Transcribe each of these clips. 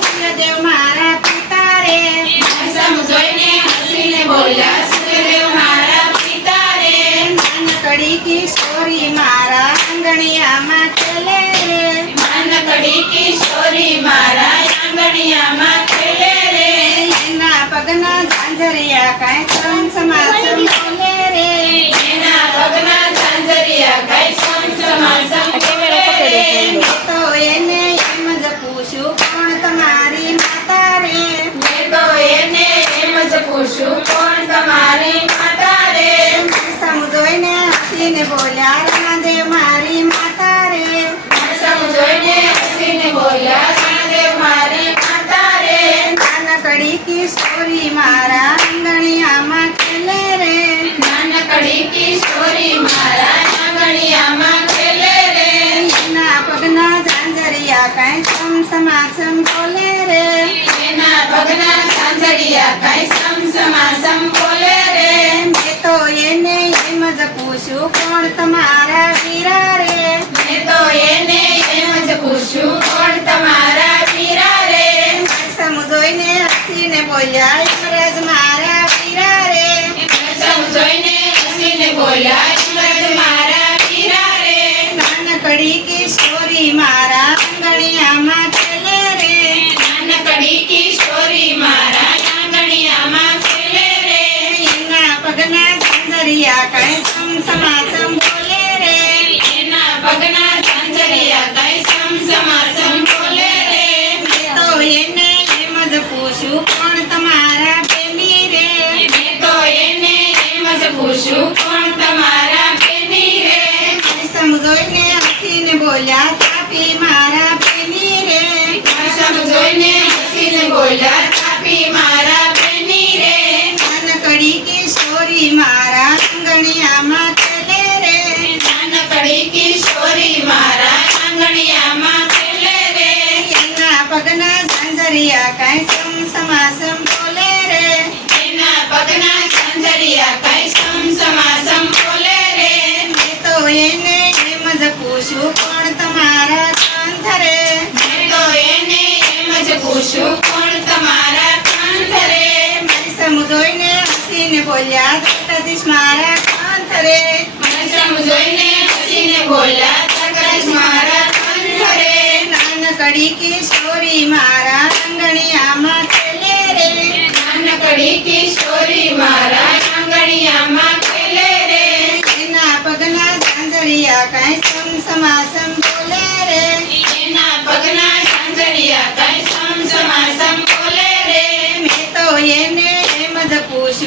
સૂર્યદેવ મારા પિતા રે સમજોઈને હસીને બોલ્યા સૂર્યદેવ મારા પિતા રે નાનકડી કિશોરી મારા આંગણિયામાં ચલે રે નાનકડી કિશોરી મારા આંગણિયામાં ચલે રે એના પગના ઝાંઝરિયા કાંઈ ત્રણ સમાજ હસીને બોલ્યા રામદેવ મારી માતા રે. સમ જોઈને હસીને બોલ્યા રામદેવ મારી માતા રે. નાનકડી કિશોરી મારા આંગણિયામાં ખેલે રે. નાનકડી કિશોરી મારા આંગણિયામાં ખેલે રે. એના પગના ઝાંઝરિયા કાંઈ સમ સમાસમ બોલે રે. એના પગના ઝાંઝરિયા કાંઈ સમ સમાસમ બોલે જ પૂછ્યું કોણ તમારા વીરા રે બોલ્યા તાપી મારા પ્રેમી રે. સમજો ને હસીને બોલ્યા તાપી મારા જ પૂછ્યું કોણ તમારા કાન રે મારી સમજોઈને હસીને બોલ્યા જગદીશ મારા કંથ રે મને સમજોઈને હસીને બોલ્યા જગદીશ મારા કંઠ રે નાનકડી કિશોરી મારા આંગણિયામાં ખેલે રે. નાનકડી કિશોરી મારા આંગણિયામાં ખેલે રે. એના પગના ઝાંઝરિયા કાંઈ સમ સમાસમ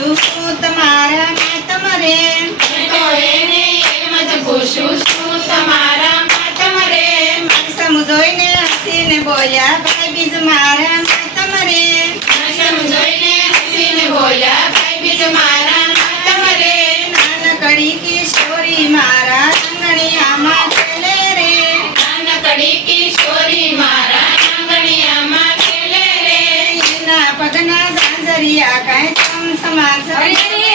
શું તમારા? મેં તો એને એમ જ તમારા માતમ રે મારી સમજોઈને હસીને બોલ્યા ભાઈ બીજ મારા માતમ રે સમજોઈને હસીને બોલ્યા ભાઈ બીજ મારા માતમ રે નાનકડી કિશોરી મારા આંગણિયામાં ખેલે રે. નાનકડી કિશોરી મારા આંગણિયામાં રે. એના પગના ઝાંઝરિયા કાંઈ 干嘛？